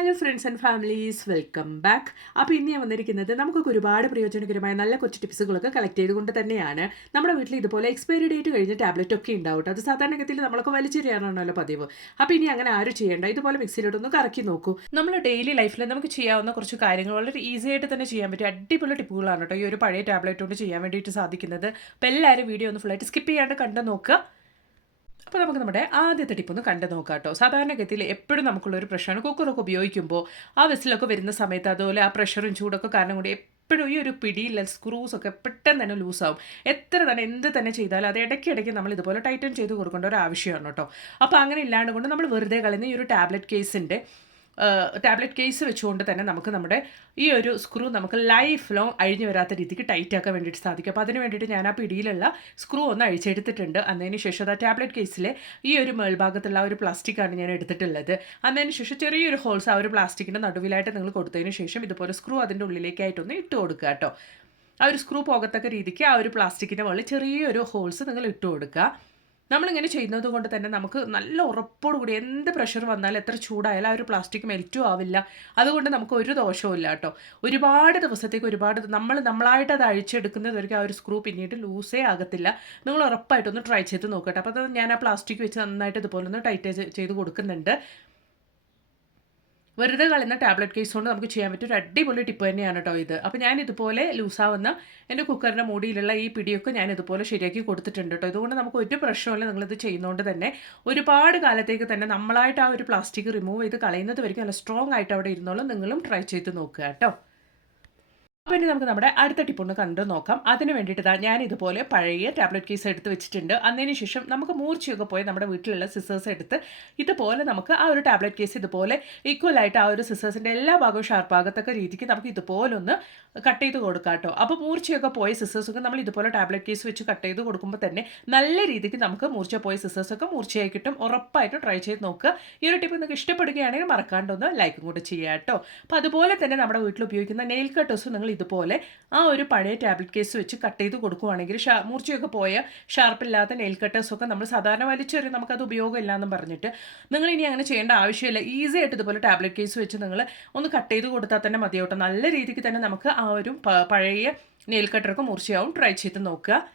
Hello friends and families, welcome back. അപ്പോൾ ഇന്ന് ഞാൻ വന്നിരിക്കുന്നത് നമുക്കൊക്കെ ഒരുപാട് പ്രയോജനകരമായ നല്ല കൊച്ചു ടിപ്സുകളൊക്കെ കളക്ട് ചെയ്തുകൊണ്ട് തന്നെയാണ്. നമ്മുടെ വീട്ടിൽ ഇതുപോലെ എക്സ്പയറി ഡേറ്റ് കഴിഞ്ഞ ടാബ്ലറ്റ് ഒക്കെ ഉണ്ടാവും. അത് സാധാരണഗതിയിൽ നമ്മളൊക്കെ വലിച്ചെറിയാനാണല്ലോ പതിവ്. അപ്പോൾ ഇനി അങ്ങനെ ആരും ചെയ്യേണ്ട, ഇതുപോലെ മിക്സിയിലോട്ടൊന്ന് കറക്കി നോക്കൂ. നമ്മൾ ഡെയിലി ലൈഫിൽ നമുക്ക് ചെയ്യാവുന്ന കുറച്ച് കാര്യങ്ങൾ വളരെ ഈസി ആയിട്ട് തന്നെ ചെയ്യാൻ പറ്റിയ അടിപൊളി ടിപ്പുകളാണ് കേട്ടോ ഈ ഒരു പഴയ ടാബ്ലറ്റ് കൊണ്ട് ചെയ്യാൻ വേണ്ടിയിട്ട് സാധിക്കുന്നത്. അപ്പോൾ എല്ലാവരും വീഡിയോ ഒന്ന് ഫുള്ളായിട്ട് സ്കിപ്പ് ചെയ്യാണ്ട് കണ്ടു നോക്കുക. അപ്പോൾ നമുക്ക് നമ്മുടെ ആദ്യത്തെ ടിപ്പൊന്ന് കണ്ടു നോക്കാം കേട്ടോ. സാധാരണഗതിയിൽ എപ്പോഴും നമുക്കുള്ളൊരു പ്രശ്നമാണ് കുക്കറൊക്കെ ഉപയോഗിക്കുമ്പോൾ ആ വിസിലൊക്കെ വരുന്ന സമയത്ത് അതുപോലെ ആ പ്രഷറും ചൂടൊക്കെ കാരണം കൊണ്ട് എപ്പോഴും ഈ ഒരു പിടിയില്ല സ്ക്രൂസ് ഒക്കെ പെട്ടെന്ന് തന്നെ ലൂസാവും. എത്ര തന്നെ എന്ത് തന്നെ ചെയ്താലും അത് ഇടയ്ക്കിടയ്ക്ക് നമ്മൾ ഇതുപോലെ ടൈറ്റൻ ചെയ്ത് കൊടുക്കേണ്ട ഒരു ആവശ്യമാണ് കേട്ടോ. അപ്പോൾ അങ്ങനെ ഇല്ലാണ്ട് കൊണ്ട് നമ്മൾ വെറുതെ കളയുന്ന ഈ ഒരു ടാബ്ലറ്റ് കേസ് വെച്ചുകൊണ്ട് തന്നെ നമുക്ക് നമ്മുടെ ഈ ഒരു സ്ക്രൂ നമുക്ക് ലൈഫ് ലോങ് അഴിഞ്ഞു വരാത്ത രീതിക്ക് ടൈറ്റ് ആക്കാൻ വേണ്ടിയിട്ട് സാധിക്കും. അപ്പോൾ അതിന് വേണ്ടിയിട്ട് ഞാൻ ആ പിടിയിലുള്ള സ്ക്രൂ ഒന്ന് അഴിച്ചെടുത്തിട്ടുണ്ട്. അതിന് ശേഷം ആ ടാബ്ലറ്റ് കേസിലെ ഈ ഒരു മേൽഭാഗത്തുള്ള ഒരു പ്ലാസ്റ്റിക്കാണ് ഞാൻ എടുത്തിട്ടുള്ളത്. അതിന് ശേഷം ചെറിയൊരു ഹോൾസ് ആ ഒരു പ്ലാസ്റ്റിക്കിൻ്റെ നടുവിലായിട്ട് നിങ്ങൾ കൊടുത്തതിന് ശേഷം ഇതുപോലെ സ്ക്രൂ അതിൻ്റെ ഉള്ളിലേക്കായിട്ടൊന്ന് ഇട്ട് കൊടുക്കുക കേട്ടോ. ആ ഒരു സ്ക്രൂ പോകത്തക്ക രീതിക്ക് ആ ഒരു പ്ലാസ്റ്റിക്കിൻ്റെ മുകളിൽ ചെറിയൊരു ഹോൾസ് നിങ്ങൾ ഇട്ട് കൊടുക്കുക. നമ്മളിങ്ങനെ ചെയ്യുന്നത് കൊണ്ട് തന്നെ നമുക്ക് നല്ല ഉറപ്പോടുകൂടി എന്ത് പ്രഷർ വന്നാലും എത്ര ചൂടായാലും ആ ഒരു പ്ലാസ്റ്റിക് മെൽറ്റും ആവില്ല. അതുകൊണ്ട് നമുക്ക് ഒരു ദോഷവും ഇല്ല കേട്ടോ. ഒരുപാട് ദിവസത്തേക്ക് നമ്മളായിട്ട് അത് അഴിച്ചെടുക്കുന്നതൊരിക്കും ആ ഒരു സ്ക്രൂ പിന്നീട് ലൂസേ ആകത്തില്ല. നിങ്ങൾ ഉറപ്പായിട്ടൊന്ന് ട്രൈ ചെയ്ത് നോക്കട്ടെ. അപ്പോൾ അത് ഞാൻ ആ പ്ലാസ്റ്റിക് വെച്ച് നന്നായിട്ട് ഇതുപോലെ ഒന്ന് ടൈറ്റ് ചെയ്ത് കൊടുക്കുന്നുണ്ട്. വെറുതെ കളയുന്ന ടാബ്ലറ്റ് കേസ് കൊണ്ട് നമുക്ക് ചെയ്യാൻ പറ്റിയ ഒരു അടിപൊളി ടിപ്പ് തന്നെയാണ് കേട്ടോ ഇത്. അപ്പോൾ ഞാൻ ഇതുപോലെ ലൂസാവുന്ന എൻ്റെ കുക്കറിൻ്റെ മൂടിയിലുള്ള ഈ പിടിയൊക്കെ ഞാൻ ഇതുപോലെ ശരിയാക്കി കൊടുത്തിട്ടുണ്ട് കേട്ടോ. ഇതുകൊണ്ട് നമുക്ക് ഒരു പ്രശ്നമില്ല. നിങ്ങളിത് ചെയ്യുന്നതുകൊണ്ട് തന്നെ ഒരുപാട് കാലത്തേക്ക് തന്നെ നമ്മളായിട്ട് ആ ഒരു പ്ലാസ്റ്റിക് റിമൂവ് ചെയ്ത് കളയുന്നത് വരെയും നല്ല സ്ട്രോങ് ആയിട്ട് അവിടെ ഇരുന്നോളും. നിങ്ങളും ട്രൈ ചെയ്ത് നോക്കുക കേട്ടോ. അപ്പോൾ ഇനി നമുക്ക് നമ്മുടെ അടുത്ത ടിപ്പൊന്ന് കണ്ടു നോക്കാം. അതിന് വേണ്ടിയിട്ട് ഞാൻ ഇതുപോലെ പഴയ ടാബ്ലറ്റ് കേസ് എടുത്ത് വെച്ചിട്ടുണ്ട്. അതിന് ശേഷം നമുക്ക് മൂർച്ചയൊക്കെ പോയി നമ്മുടെ വീട്ടിലുള്ള സിസേഴ്സ് എടുത്ത് ഇതുപോലെ നമുക്ക് ആ ഒരു ടാബ്ലറ്റ് കേസ് ഇതുപോലെ ഈക്വലായിട്ട് ആ ഒരു സിസേഴ്സിൻ്റെ എല്ലാ ഭാഗവും ഷാർപ്പാകത്തക്ക രീതിക്ക് നമുക്ക് ഇതുപോലെ ഒന്ന് കട്ട് ചെയ്ത് കൊടുക്കാം കേട്ടോ. അപ്പോൾ മൂർച്ചയൊക്കെ പോയ സിസേഴ്സൊക്കെ നമ്മൾ ഇതുപോലെ ടാബ്ലറ്റ് കേസ് വെച്ച് കട്ട് ചെയ്ത് കൊടുക്കുമ്പോൾ തന്നെ നല്ല രീതിക്ക് നമുക്ക് മൂർച്ച പോയ സിസേഴ്സൊക്കെ മൂർച്ചയായി കിട്ടും. ഉറപ്പായിട്ടും ട്രൈ ചെയ്ത് നോക്കുക. ഈ ഒരു ടിപ്പ് നിങ്ങൾക്ക് ഇഷ്ടപ്പെടുകയാണെങ്കിൽ മറക്കാണ്ടൊന്ന് ലൈക്കും കൂടെ ചെയ്യുക കേട്ടോ. അപ്പോൾ അതുപോലെ തന്നെ നമ്മുടെ വീട്ടിൽ ഉപയോഗിക്കുന്ന നെയിൽ കട്ടേഴ്സും നിങ്ങൾ ഇതുപോലെ ആ ഒരു പഴയ ടാബ്ലറ്റ് കേസ് വെച്ച് കട്ട് ചെയ്ത് കൊടുക്കുകയാണെങ്കിൽ മൂർച്ചയൊക്കെ പോയ ഷാർപ്പില്ലാത്ത നെയിൽ കട്ടേഴ്സൊക്കെ നമ്മൾ സാധാരണ വലിച്ചെറിയും, നമുക്കത് ഉപയോഗമില്ല എന്നും പറഞ്ഞിട്ട് നിങ്ങൾ ഇനി അങ്ങനെ ചെയ്യേണ്ട ആവശ്യമില്ല. ഈസി ആയിട്ട് ഇതുപോലെ ടാബ്ലറ്റ് കേസ് വെച്ച് നിങ്ങൾ ഒന്ന് കട്ട് ചെയ്ത് കൊടുത്താൽ തന്നെ മതിയാവട്ടെ. നല്ല രീതിക്ക് തന്നെ നമുക്ക് ആ ഒരു പഴയ നെയിൽ കട്ടറൊക്കെ മൂർച്ചയാവും. ട്രൈ ചെയ്ത് നോക്കുക.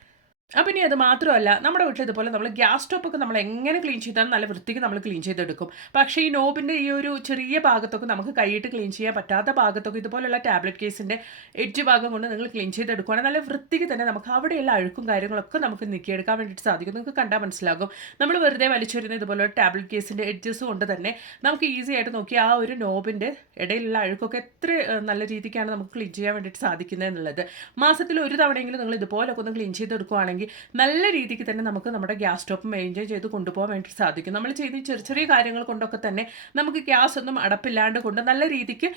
അപ്പം ഇനി അത് മാത്രമല്ല, നമ്മുടെ വീട്ടിൽ ഇതുപോലെ നമ്മൾ ഗ്യാസ് സ്റ്റോപ്പൊക്കെ നമ്മൾ എങ്ങനെ ക്ലീൻ ചെയ്താലും നല്ല വൃത്തിക്ക് നമ്മൾ ക്ലീൻ ചെയ്തെടുക്കും. പക്ഷേ ഈ നോബിൻ്റെ ഈ ഒരു ചെറിയ ഭാഗത്തൊക്കെ നമുക്ക് കൈയിട്ട് ക്ലീൻ ചെയ്യാൻ പറ്റാത്ത ഭാഗത്തൊക്കെ ഇതുപോലുള്ള ടാബ്ലറ്റ് കേസിൻ്റെ എഡ്ജ് ഭാഗം കൊണ്ട് നിങ്ങൾ ക്ലീൻ ചെയ്തെടുക്കുകയാണെങ്കിൽ നല്ല വൃത്തിക്ക് തന്നെ നമുക്ക് അവിടെയുള്ള അഴുക്കും കാര്യങ്ങളൊക്കെ നമുക്ക് നീക്കിയെടുക്കാൻ വേണ്ടിയിട്ട് സാധിക്കും. നിങ്ങൾക്ക് കണ്ടാൽ മനസ്സിലാകും. നമ്മൾ വെറുതെ വലിച്ചെറിയുന്ന ഇതുപോലെ ടാബ്ലറ്റ് കേസിൻ്റെ എഡ്ജസ് കൊണ്ട് തന്നെ നമുക്ക് ഈസി ആയിട്ട് നോക്കി ആ ഒരു നോബിൻ്റെ ഇടയിലുള്ള അഴുക്കൊക്കെ എത്ര നല്ല രീതിക്കാണ് നമുക്ക് ക്ലീൻ ചെയ്യാൻ വേണ്ടിയിട്ട് സാധിക്കുന്നത് എന്നുള്ളത്. മാസത്തിൽ ഒരു തവണയെങ്കിലും നിങ്ങൾ ഇതുപോലൊക്കെ ഒന്ന് ക്ലീൻ ചെയ്തെടുക്കുകയാണെങ്കിൽ നല്ല രീതിക്ക് തന്നെ നമുക്ക് നമ്മുടെ ഗ്യാസ് സ്റ്റോപ്പ് മെയിൻറ്റെയിൻ ചെയ്ത് കൊണ്ടുപോകാൻ വേണ്ടി സാധിക്കും. നമ്മൾ ചെയ്ത് ചെറിയ ചെറിയ കാര്യങ്ങൾ കൊണ്ടൊക്കെ തന്നെ നമുക്ക് ഗ്യാസ് ഒന്നും അടപ്പില്ലാണ്ട് കൊണ്ട് നല്ല രീതിക്ക്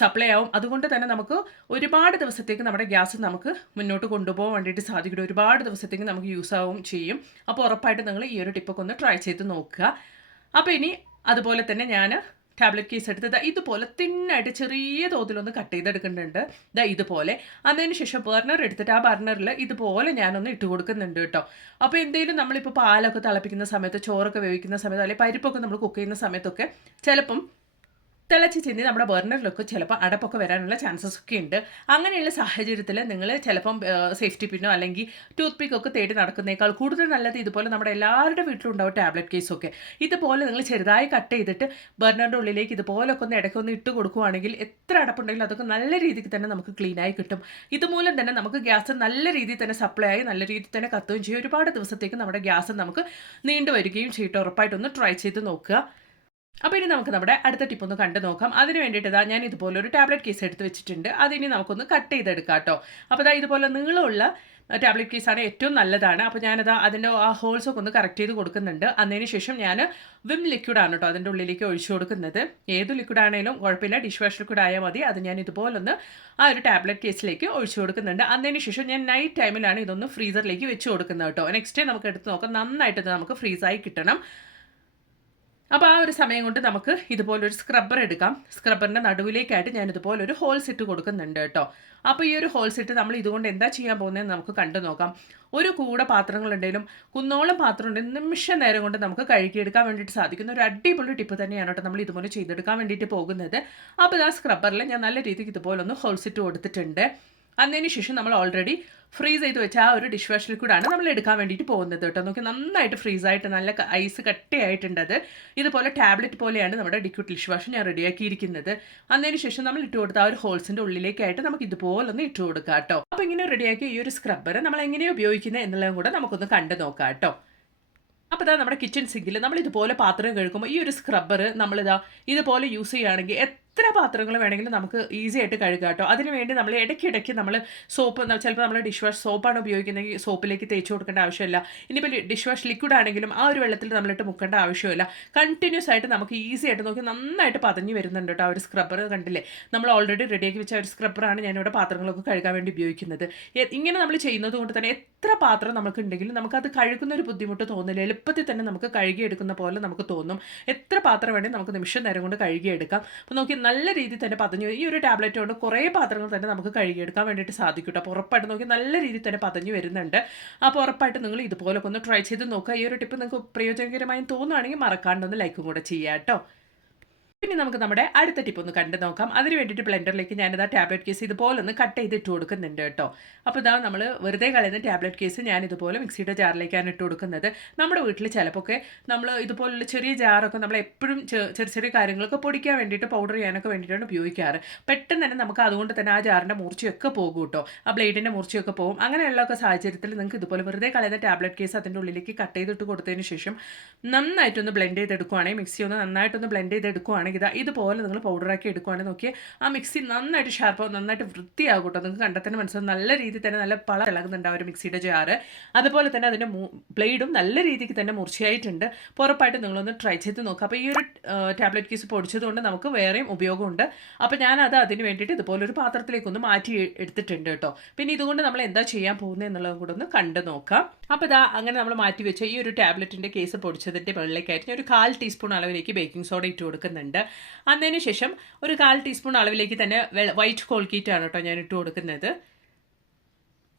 സപ്ലൈ ആവും. അതുകൊണ്ട് തന്നെ നമുക്ക് ഒരുപാട് ദിവസത്തേക്ക് നമ്മുടെ ഗ്യാസ് നമുക്ക് മുന്നോട്ട് കൊണ്ടുപോകാൻ വേണ്ടിയിട്ട് സാധിക്കും. ഒരുപാട് ദിവസത്തേക്ക് നമുക്ക് യൂസ് ആവും ചെയ്യും. അപ്പോൾ ഉറപ്പായിട്ട് നിങ്ങൾ ഈ ഒരു ടിപ്പൊക്കെ ഒന്ന് ട്രൈ ചെയ്ത് നോക്കുക. അപ്പോൾ ഇനി അതുപോലെ തന്നെ ഞാൻ ടാബ്ലറ്റ് കേസ് എടുത്ത് ഇതുപോലെ തിന്നായിട്ട് ചെറിയ തോതിലൊന്ന് കട്ട് ചെയ്തെടുക്കുന്നുണ്ട്. ഇതുപോലെ. അതിന് ശേഷം ബർണർ എടുത്തിട്ട് ആ ബർണറിൽ ഇതുപോലെ ഞാനൊന്ന് ഇട്ട് കൊടുക്കുന്നുണ്ട് കേട്ടോ. അപ്പോൾ എന്തെങ്കിലും നമ്മളിപ്പോൾ പാലൊക്കെ തിളപ്പിക്കുന്ന സമയത്ത്, ചോറൊക്കെ വേവിക്കുന്ന സമയത്ത്, അല്ലെങ്കിൽ പരിപ്പൊക്കെ നമ്മൾ കുക്ക് ചെയ്യുന്ന സമയത്തൊക്കെ ചിലപ്പം തിളച്ച് ചിന്തി നമ്മുടെ ബർണറിലൊക്കെ ചിലപ്പോൾ അടപ്പൊക്കെ വരാനുള്ള ചാൻസസ് ഒക്കെ ഉണ്ട്. അങ്ങനെയുള്ള സാഹചര്യത്തിൽ നിങ്ങൾ ചിലപ്പം സേഫ്റ്റി പിന്നോ അല്ലെങ്കിൽ ടൂത്ത് പിക്കൊക്കെ തേടി നടക്കുന്നേക്കാൾ കൂടുതൽ നല്ലത് ഇതുപോലെ നമ്മുടെ എല്ലാവരുടെ വീട്ടിലും ഉണ്ടാവും ടാബ്ലറ്റ് കേസൊക്കെ. ഇതുപോലെ നിങ്ങൾ ചെറുതായി കട്ട് ചെയ്തിട്ട് ബർണറിൻ്റെ ഉള്ളിലേക്ക് ഇതുപോലൊക്കെ ഒന്ന് ഇടയ്ക്കൊന്ന് ഇട്ട് കൊടുക്കുകയാണെങ്കിൽ എത്ര അടപ്പുണ്ടെങ്കിലും അതൊക്കെ നല്ല രീതിക്ക് തന്നെ നമുക്ക് ക്ലീനായി കിട്ടും. ഇതുമൂലം തന്നെ നമുക്ക് ഗ്യാസ് നല്ല രീതിയിൽ തന്നെ സപ്ലൈ ആയി നല്ല രീതിയിൽ തന്നെ കത്തുകയും ചെയ്യും. ഒരുപാട് ദിവസത്തേക്ക് നമ്മുടെ ഗ്യാസ് നമുക്ക് നീണ്ടുവരികയും ചെയ്തിട്ട് ഉറപ്പായിട്ടൊന്ന് ട്രൈ ചെയ്ത് നോക്കുക. അപ്പോൾ ഇനി നമുക്ക് നമ്മുടെ അടുത്ത ടിപ്പൊന്ന് കണ്ടു നോക്കാം. അതിന് വേണ്ടിയിട്ട് ഞാൻ ഇതുപോലെ ഒരു ടാബ്ലറ്റ് കേസ് എടുത്ത് വെച്ചിട്ടുണ്ട്. അതിനി നമുക്കൊന്ന് കട്ട് ചെയ്തെടുക്കാം കേട്ടോ. അപ്പോൾ ഇതുപോലെ നീളമുള്ള ടാബ്ലറ്റ് കേസാണ് ഏറ്റവും നല്ലതാണ്. അപ്പോൾ അതിൻ്റെ ആ ഹോൾസൊക്കെ ഒന്ന് കറക്റ്റ് ചെയ്ത് കൊടുക്കുന്നുണ്ട്. അതിന് ശേഷം ഞാൻ വിം ലിക്വിഡാണ് കേട്ടോ അതിൻ്റെ ഉള്ളിലേക്ക് ഒഴിച്ചു കൊടുക്കുന്നത്. ഏത് ലിക്വിഡാണേലും കുഴപ്പമില്ല, ഡിഷ് വാഷ് ലിക്വിഡ് ആയാൽ മതി. അത് ഞാൻ ഇതുപോലൊന്ന് ആ ഒരു ടാബ്ലറ്റ് കേസിലേക്ക് ഒഴിച്ചു കൊടുക്കുന്നുണ്ട്. അതിന് ശേഷം ഞാൻ നൈറ്റ് ടൈമിലാണ് ഇതൊന്ന് ഫ്രീസറിലേക്ക് വെച്ച് കൊടുക്കുന്നത് കേട്ടോ. നെക്സ്റ്റ് ഡേ നമുക്ക് എടുത്ത് നോക്കാം. നന്നായിട്ട് നമുക്ക് ഫ്രീസായി കിട്ടണം. അപ്പോൾ ആ ഒരു സമയം കൊണ്ട് നമുക്ക് ഇതുപോലൊരു സ്ക്രബ്ബർ എടുക്കാം. സ്ക്രബ്ബറിൻ്റെ നടുവിലേക്കായിട്ട് ഞാൻ ഇതുപോലൊരു ഹോൾസ് ഇട്ട് കൊടുക്കുന്നുണ്ട് കേട്ടോ. അപ്പോൾ ഈ ഒരു ഹോൾസ് ഇട്ട് നമ്മൾ ഇതുകൊണ്ട് എന്താ ചെയ്യാൻ പോകുന്നതെന്ന് നമുക്ക് കണ്ടു നോക്കാം. ഒരു കൂടെ പാത്രങ്ങളുണ്ടെങ്കിലും കുന്നോളം പാത്രം ഉണ്ടെങ്കിൽ നിമിഷ നേരം കൊണ്ട് നമുക്ക് കഴുകിയെടുക്കാൻ വേണ്ടിയിട്ട് സാധിക്കുന്ന ഒരു അടിപൊളി ടിപ്പ് തന്നെയാണ് കേട്ടോ നമ്മൾ ഇതുപോലെ ചെയ്തെടുക്കാൻ വേണ്ടിയിട്ട് പോകുന്നത്. അപ്പോൾ ആ സ്ക്രബ്ബറിൽ ഞാൻ നല്ല രീതിക്ക് ഇതുപോലൊന്ന് ഹോൾസ് ഇട്ട് കൊടുത്തിട്ടുണ്ട്. അതിന് ശേഷം നമ്മൾ ഓൾറെഡി ഫ്രീസ് ചെയ്ത് വെച്ച ആ ഒരു ഡിഷ് വാഷ് ലിക്വിഡാണ് നമ്മൾ എടുക്കാൻ വേണ്ടിയിട്ട് പോകുന്നത് കേട്ടോ. നോക്കി നന്നായിട്ട് ഫ്രീസായിട്ട് നല്ല ഐസ് കട്ടയായിട്ടുണ്ട് അത്. ഇതുപോലെ ടാബ്ലറ്റ് പോലെയാണ് നമ്മുടെ ലിക്വിഡ് ഡിഷ് വാഷ് ഞാൻ റെഡിയാക്കിയിരിക്കുന്നത്. അതിന് ശേഷം നമ്മൾ ഇട്ട് കൊടുത്ത ആ ഒരു ഹോൾസിൻ്റെ ഉള്ളിലേക്കായിട്ട് നമുക്ക് ഇതുപോലെ ഒന്ന് ഇട്ട് കൊടുക്കാം കേട്ടോ. അപ്പോൾ ഇങ്ങനെ റെഡിയാക്കിയ ഈ ഒരു സ്ക്രബ്ബർ നമ്മൾ എങ്ങനെയാണ് ഉപയോഗിക്കുന്നത് എന്നുള്ളതും കൂടെ നമുക്കൊന്ന് കണ്ടു നോക്കാം കേട്ടോ. അപ്പോൾ ഇതാ നമ്മുടെ കിച്ചൺ സിങ്കിൽ നമ്മൾ ഇതുപോലെ പാത്രം കഴുകുമ്പോൾ ഈ ഒരു സ്ക്രബ്ബർ നമ്മളിതാ ഇതുപോലെ യൂസ് ചെയ്യുകയാണെങ്കിൽ എത്ര പാത്രങ്ങൾ വേണമെങ്കിലും നമുക്ക് ഈസി ആയിട്ട് കഴുകാം കേട്ടോ. അതിനുവേണ്ടി നമ്മൾ ഇടയ്ക്കിടയ്ക്ക് നമ്മൾ സോപ്പ് ചിലപ്പോൾ നമ്മൾ ഡിഷ് വാഷ് സോപ്പാണ് ഉപയോഗിക്കുന്നതെങ്കിൽ സോപ്പിലേക്ക് തേച്ച് കൊടുക്കേണ്ട ആവശ്യമില്ല. ഇനിയിപ്പോൾ ഡിഷ് വാഷ് ലിക്വിഡ് ആണെങ്കിലും ആ ഒരു വെള്ളത്തിൽ നമ്മളിട്ട് മുക്കേണ്ട ആവശ്യമില്ല. കണ്ടിന്യൂസ് ആയിട്ട് നമുക്ക് ഈസി ആയിട്ട് നോക്കി നന്നായിട്ട് പതഞ്ഞ് വരുന്നുണ്ട് കേട്ടോ. ആ ഒരു സ്ക്രബ്ബർ കണ്ടില്ലേ, നമ്മൾ ഓൾറെഡി റെഡിയാക്കി വെച്ച ഒരു സ്ക്രബ്ബറാണ് ഞാനിവിടെ പാത്രങ്ങളൊക്കെ കഴുകാൻ വേണ്ടി ഉപയോഗിക്കുന്നത്. ഇങ്ങനെ നമ്മൾ ചെയ്യുന്നത് കൊണ്ട് തന്നെ എത്ര പാത്രം നമുക്ക് ഉണ്ടെങ്കിലും നമുക്കത് കഴുകുന്ന ഒരു ബുദ്ധിമുട്ട് തോന്നില്ല. എളുപ്പത്തിൽ തന്നെ നമുക്ക് കഴുകിയെടുക്കുന്ന പോലെ നമുക്ക് തോന്നും. എത്ര പാത്രം വേണമെങ്കിൽ നമുക്ക് നിമിഷം നേരം കൊണ്ട് കഴുകിയെടുക്കാം. അപ്പോൾ നോക്കി നല്ല രീതിയിൽ തന്നെ പതഞ്ഞു. ഈ ഒരു ടാബ്ലറ്റ് കൊണ്ട് കുറേ പാത്രങ്ങൾ തന്നെ നമുക്ക് കഴുകിയെടുക്കാൻ വേണ്ടിയിട്ട് സാധിക്കും കേട്ടോ. അപ്പോൾ ഉറപ്പായിട്ട് നോക്കി നല്ല രീതിയിൽ തന്നെ പതഞ്ഞു വരുന്നുണ്ട്. അപ്പോൾ ഉറപ്പായിട്ട് നിങ്ങൾ ഇതുപോലൊക്കെ ഒന്ന് ട്രൈ ചെയ്ത് നോക്കുക. ഈ ഒരു ടിപ്പ് നിങ്ങൾക്ക് പ്രയോജനകരമായി തോന്നുകയാണെങ്കിൽ മറക്കാണ്ടൊന്ന് ലൈക്കും കൂടെ ചെയ്യാം കേട്ടോ. പിന്നെ നമുക്ക് നമ്മുടെ അടുത്ത ടിപ്പ് ഒന്ന് കണ്ടു നോക്കാം. അതിന് വേണ്ടിയിട്ട് ബ്ലെൻഡറിലേക്ക് ഞാനിതാ ടാബ്ലറ്റ് കേസ് ഇതുപോലെ ഒന്ന് കട്ട് ചെയ്തിട്ട് കൊടുക്കുന്നുണ്ട് കേട്ടോ. അപ്പോൾ ഇതാ നമ്മൾ വെറുതെ കളയുന്ന ടാബ്ലറ്റ് കേസ് ഞാൻ ഇതുപോലെ മിക്സിയുടെ ജാറിലേക്കാണ് ഇട്ട് കൊടുക്കുന്നത്. നമ്മുടെ വീട്ടിൽ ചിലപ്പോൾ നമ്മൾ ഇതുപോലുള്ള ചെറിയ ജാറൊക്കെ നമ്മൾ എപ്പോഴും ചെറിയ ചെറിയ കാര്യങ്ങളൊക്കെ പൊടിക്കാൻ വേണ്ടിയിട്ട് പൗഡർ ചെയ്യാനൊക്കെ വേണ്ടിയിട്ടാണ് ഉപയോഗിക്കാറ്. പെട്ടെന്ന് തന്നെ നമുക്ക് അതുകൊണ്ട് തന്നെ ആ ജാറിൻ്റെ മൂർച്ചയൊക്കെ പോകും കേട്ടോ. ആ ബ്ലേഡിൻ്റെ മൂർച്ചയൊക്കെ പോകും. അങ്ങനെയുള്ളൊക്കെ സാഹചര്യത്തിൽ നിങ്ങൾക്ക് ഇതുപോലെ വെറുതെ കളയുന്ന ടാബ്ലറ്റ് കേസ് അതിൻ്റെ ഉള്ളിലേക്ക് കട്ട് ചെയ്തിട്ട് കൊടുത്തതിന് ശേഷം നന്നായിട്ടൊന്ന് ബ്ലെൻഡ് ചെയ്തെടുക്കുവാണെങ്കിൽ മിക്സി ഒന്ന് നന്നായിട്ടൊന്ന് ബ്ലെൻഡ് ചെയ്തെടുക്കുവാണെങ്കിൽ ഇതുപോലെ നിങ്ങൾ പൗഡറാക്കി എടുക്കുകയാണെങ്കിൽ നോക്കി ആ മിക്സി നന്നായിട്ട് ഷാർപ്പാവും, നന്നായിട്ട് വൃത്തിയാകും കേട്ടോ. നിങ്ങൾക്ക് കണ്ടാൽ തന്നെ മനസ്സിലാവും നല്ല രീതിയിൽ തന്നെ നല്ല പള ഇളകുന്നുണ്ട് ആ ഒരു മിക്സിയുടെ ജാറ്. അതുപോലെ തന്നെ അതിൻ്റെ ബ്ലേഡും നല്ല രീതിക്ക് തന്നെ മുറിച്ചായിട്ടുണ്ട്. ഉറപ്പായിട്ട് നിങ്ങളൊന്ന് ട്രൈ ചെയ്ത് നോക്കുക. അപ്പോൾ ഈ ഒരു ടാബ്ലറ്റ് കേസ് പൊടിച്ചതുകൊണ്ട് നമുക്ക് വേറെയും ഉപയോഗമുണ്ട്. അപ്പോൾ ഞാനത് അതിന് വേണ്ടിയിട്ട് ഇതുപോലൊരു പാത്രത്തിലേക്കൊന്ന് മാറ്റി എടുത്തിട്ടുണ്ട് കേട്ടോ. പിന്നെ ഇതുകൊണ്ട് നമ്മൾ എന്താ ചെയ്യാൻ പോകുന്നത് എന്നുള്ളതും കൂടെ ഒന്ന് കണ്ടു നോക്കാം. അപ്പോൾ ഇതാ അങ്ങനെ നമ്മൾ മാറ്റി വെച്ച ഈ ഒരു ടാബ്ലറ്റിൻ്റെ കേസ് പൊടിച്ചതിൻ്റെ വെള്ളയിലേക്കായിട്ട് ഞാൻ ഒരു 1/4 ടീസ്പൂൺ അളവിലേക്ക് ബേക്കിംഗ് സോഡ ഇട്ട് കൊടുക്കുന്നുണ്ട്. അതിന് ശേഷം ഒരു 1/4 ടീസ്പൂൺ അളവിലേക്ക് തന്നെ വൈറ്റ് കോൾഗേറ്റാണ് കേട്ടോ ഞാൻ ഇട്ട് കൊടുക്കുന്നത്.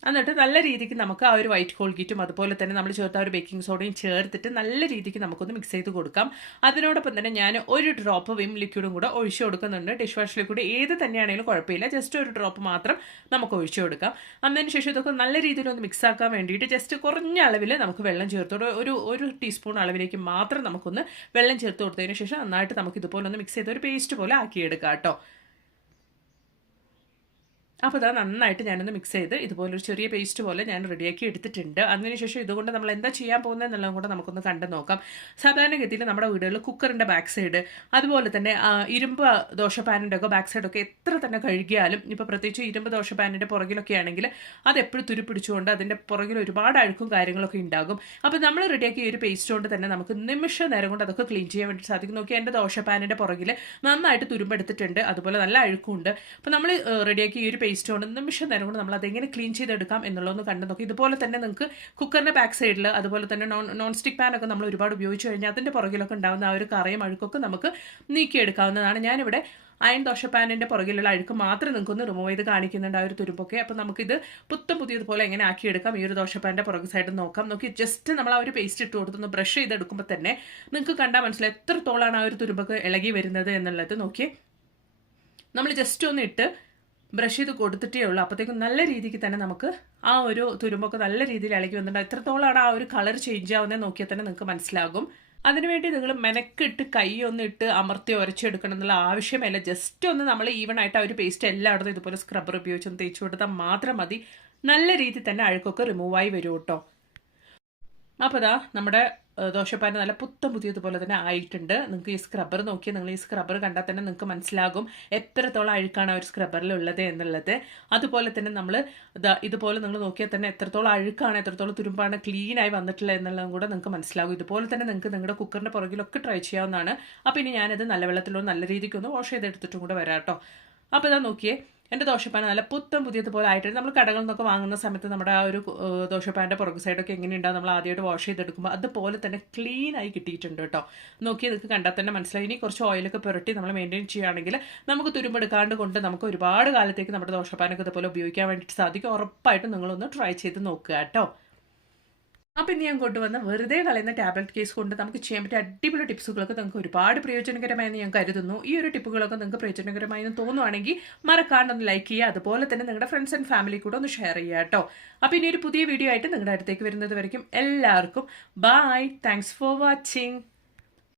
എന്നിട്ട് നല്ല രീതിക്ക് നമുക്ക് ആ ഒരു വൈറ്റ് കോൾഗേറ്റും അതുപോലെ തന്നെ നമ്മൾ ചേർത്ത ഒരു ബേക്കിംഗ് സോഡയും ചേർത്തിട്ട് നല്ല രീതിക്ക് നമുക്കൊന്ന് മിക്സ് ചെയ്ത് കൊടുക്കാം. അതിനോടൊപ്പം തന്നെ ഞാൻ ഒരു ഡ്രോപ്പ് വിം ലിക്വിഡും കൂടെ ഒഴിച്ചു കൊടുക്കുന്നുണ്ട്. ഡിഷ് വാഷ് ലിക്വിഡ് ഏത് തന്നെയാണെങ്കിലും കുഴപ്പമില്ല, ജസ്റ്റ് ഒരു ഡ്രോപ്പ് മാത്രം നമുക്ക് ഒഴിച്ചു കൊടുക്കാം. അതിന് ശേഷം ഇതൊക്കെ നല്ല രീതിയിലൊന്ന് മിക്സ് ആക്കാൻ വേണ്ടിയിട്ട് ജസ്റ്റ് കുറഞ്ഞ അളവിൽ നമുക്ക് വെള്ളം ചേർത്തോടെ ഒരു ടീസ്പൂൺ അളവിലേക്ക് മാത്രം നമുക്കൊന്ന് വെള്ളം ചേർത്ത് കൊടുത്തതിന് ശേഷം നന്നായിട്ട് നമുക്ക് ഇതുപോലെ ഒന്ന് മിക്സ് ചെയ്ത് ഒരു പേസ്റ്റ് പോലെ ആക്കിയെടുക്കാം കേട്ടോ. അപ്പോൾ ഇതാ നന്നായിട്ട് ഞാനൊന്ന് മിക്സ് ചെയ്ത് ഇതുപോലൊരു ചെറിയ പേസ്റ്റ് പോലെ ഞാൻ റെഡിയാക്കി എടുത്തിട്ടുണ്ട്. അതിനുശേഷം ഇതുകൊണ്ട് നമ്മൾ എന്താ ചെയ്യാൻ പോകുന്നത് എന്നുള്ളതും കൂടെ നമുക്കൊന്ന് കണ്ടു നോക്കാം. സാധാരണഗതിയിൽ നമ്മുടെ വീടുകളിൽ കുക്കറിൻ്റെ ബാക്ക് സൈഡ് അതുപോലെ തന്നെ ഇരുമ്പ് ദോശ പാനിൻ്റെ ഒക്കെ ബാക്ക് സൈഡൊക്കെ എത്ര തന്നെ കഴുകിയാലും ഇപ്പോൾ പ്രത്യേകിച്ച് ഇരുമ്പ് ദോശ പാനിൻ്റെ പുറകിലൊക്കെ ആണെങ്കിൽ അത് എപ്പോഴും തുരുപ്പിടിച്ചുകൊണ്ട് അതിൻ്റെ പുറകിൽ ഒരുപാട് അഴുക്കും കാര്യങ്ങളൊക്കെ ഉണ്ടാകും. അപ്പോൾ നമ്മൾ റെഡിയാക്കിയ ഒരു പേസ്റ്റ് കൊണ്ട് തന്നെ നമുക്ക് നിമിഷ നേരം കൊണ്ട് അതൊക്കെ ക്ലീൻ ചെയ്യാൻ വേണ്ടി സാധിക്കും. നോക്കി എൻ്റെ ദോശ പാനിൻ്റെ പുറകിൽ നന്നായിട്ട് തുരുമ്പെടുത്തിട്ടുണ്ട്, അതുപോലെ നല്ല അഴുക്കുണ്ട്. അപ്പോൾ നമ്മൾ റെഡിയാക്കിയ ഒരു പേസ്റ്റ് കൊണ്ട് നിമിഷം നേരം കൊണ്ട് നമ്മൾ അതെങ്ങനെ ക്ലീൻ ചെയ്തെടുക്കാം എന്നുള്ളതൊന്ന് കണ്ടു നോക്കി. ഇതുപോലെ തന്നെ നിങ്ങൾക്ക് കുക്കറിൻ്റെ ബാക്ക് സൈഡിൽ അതുപോലെ തന്നെ നോൺ സ്റ്റിക്ക് പാനൊക്കെ നമ്മൾ ഒരുപാട് ഉപയോഗിച്ച് കഴിഞ്ഞാൽ അതിൻ്റെ പുറകിലൊക്കെ ഉണ്ടാകുന്ന ആ ഒരു കറയും അഴുക്കൊക്കെ നമുക്ക് നീക്കിയെടുക്കാവുന്നതാണ്. ഞാനിവിടെ അയൺ ദോശ പാനിൻ്റെ പുറകിലുള്ള അഴുക്ക് മാത്രം നിങ്ങൾക്കൊന്ന് റിമൂവ് ചെയ്ത് കാണിക്കുന്നുണ്ട് ആ ഒരു തുരുമ്പൊക്കെ. അപ്പോൾ നമുക്കിത് പുതിയതുപോലെ എങ്ങനെ ആക്കിയെടുക്കാം ഈ ഒരു ദോശ പാനിൻ്റെ പുറകു സൈഡ് നോക്കാം. നോക്കി ജസ്റ്റ് നമ്മൾ ആ ഒരു പേസ്റ്റ് ഇട്ട് കൊടുത്തൊന്ന് ബ്രഷ് ചെയ്തെടുക്കുമ്പോൾ തന്നെ നിങ്ങൾക്ക് കണ്ടാൽ മനസ്സിലായി എത്രത്തോളാണ് ആ ഒരു തുരുമ്പൊക്കെ ഇളകി വരുന്നത് എന്നുള്ളത്. നോക്കി നമ്മൾ ജസ്റ്റ് ഒന്ന് ഇട്ട് ബ്രഷ് ചെയ്ത് കൊടുത്തിട്ടേ ഉള്ളൂ. അപ്പോഴത്തേക്കും നല്ല രീതിക്ക് തന്നെ നമുക്ക് ആ ഒരു തുരുമ്പൊക്കെ നല്ല രീതിയിൽ ഇളകി വന്നിട്ടുണ്ട്. എത്രത്തോളാണ് ആ ഒരു കളർ ചേഞ്ച് ആവുന്നത് നോക്കിയാൽ തന്നെ നിങ്ങൾക്ക് മനസ്സിലാകും. അതിനുവേണ്ടി നിങ്ങൾ മെനക്കിട്ട് കൈ ഒന്ന് ഇട്ട് അമർത്തി ഉരച്ചെടുക്കണം എന്നുള്ള ആവശ്യമില്ല. ജസ്റ്റ് ഒന്ന് നമ്മൾ ഈവൺ ആയിട്ട് ആ ഒരു പേസ്റ്റ് എല്ലായിടത്തും ഇതുപോലെ സ്ക്രബ്ബർ ഉപയോഗിച്ചൊന്ന് തേച്ച് കൊടുത്താൽ മാത്രം മതി. നല്ല രീതിയിൽ തന്നെ അഴുക്കൊക്കെ റിമൂവായി വരും കേട്ടോ. അപ്പോൾ ഇതാ നമ്മുടെ ദോശപ്പാൻ നല്ല പുതിയതുപോലെ തന്നെ ആയിട്ടുണ്ട്. നിങ്ങൾക്ക് ഈ സ്ക്രബ്ബർ നോക്കിയാൽ നിങ്ങൾ ഈ സ്ക്രബ്ബർ കണ്ടാൽ തന്നെ നിങ്ങൾക്ക് മനസ്സിലാകും എത്രത്തോളം അഴുക്കാണ് ആ ഒരു സ്ക്രബ്ബറിൽ ഉള്ളത് എന്നുള്ളത്. അതുപോലെ തന്നെ നമ്മൾ ഇതുപോലെ നിങ്ങൾ നോക്കിയാൽ തന്നെ എത്രത്തോളം അഴുക്കാണ് എത്രത്തോളം തുരുമ്പാണ് ക്ലീനായി വന്നിട്ടുള്ളത് എന്നുള്ളതും കൂടെ നിങ്ങൾക്ക് മനസ്സിലാകും. ഇതുപോലെ തന്നെ നിങ്ങൾക്ക് നിങ്ങളുടെ കുക്കറിൻ്റെ പുറകിലൊക്കെ ട്രൈ ചെയ്യാവുന്നതാണ്. അപ്പോൾ ഇനി ഞാനത് നല്ല വെള്ളത്തിലോ നല്ല രീതിക്കൊന്ന് വാഷ് ചെയ്തെടുത്തിട്ടും കൂടെ വരാം കേട്ടോ. അപ്പോൾ ഇതാ നോക്കിയേ എൻ്റെ ദോശപ്പാൻ നല്ല പുത്തൻ പുതിയതുപോലെ ആയിട്ട് നമ്മൾ കടകളിൽ നിന്നൊക്കെ വാങ്ങുന്ന സമയത്ത് നമ്മുടെ ആ ഒരു ദോശപ്പാൻ്റെ പുറകു സൈഡൊക്കെ എങ്ങനെയുണ്ടാവും നമ്മൾ ആദ്യമായിട്ട് വാഷ് ചെയ്തെടുക്കുമ്പോൾ അതുപോലെ തന്നെ ക്ലീൻ ആയി കിട്ടിയിട്ടുണ്ട് കേട്ടോ. നോക്കി നിങ്ങൾക്ക് കണ്ടാൽ തന്നെ മനസ്സിലായി. ഇനി കുറച്ച് ഓയിലൊക്കെ പുരട്ടി നമ്മൾ മെയിൻറ്റെയിൻ ചെയ്യുകയാണെങ്കിൽ നമുക്ക് തുരുമ്പെടുക്കാണ്ട് കൊണ്ട് നമുക്ക് ഒരുപാട് കാലത്തേക്ക് നമ്മുടെ ദോശപ്പാനൊക്കെ ഇതുപോലെ ഉപയോഗിക്കാൻ വേണ്ടിയിട്ട് സാധിക്കും. ഉറപ്പായിട്ടും നിങ്ങളൊന്ന് ട്രൈ ചെയ്ത് നോക്കുക കേട്ടോ. അപ്പം ഇന്ന് ഞാൻ കൊണ്ടുവന്ന വെറുതെ കളയുന്ന ടാബ്ലറ്റ് കേസ് കൊണ്ട് നമുക്ക് ചെയ്യാൻ പറ്റിയ അടിപൊളി ടിപ്സുകളൊക്കെ നിങ്ങൾക്ക് ഒരുപാട് പ്രയോജനകരമായെന്ന് ഞാൻ കരുതുന്നു. ഈ ഒരു ടിപ്പുകളൊക്കെ നിങ്ങൾക്ക് പ്രയോജനകരമായെന്ന് തോന്നുവാണെങ്കിൽ മറക്കാണ്ട് ഒന്ന് ലൈക്ക് ചെയ്യുക. അതുപോലെ തന്നെ നിങ്ങളുടെ ഫ്രണ്ട്സ് ആൻഡ് ഫാമിലി കൂടെ ഒന്ന് ഷെയർ ചെയ്യുക കേട്ടോ. അപ്പോൾ ഇനി ഒരു പുതിയ വീഡിയോ ആയിട്ട് നിങ്ങളുടെ അടുത്തേക്ക് വരുന്നത് വരയ്ക്കും എല്ലാവർക്കും ബൈ. Thanks for watching.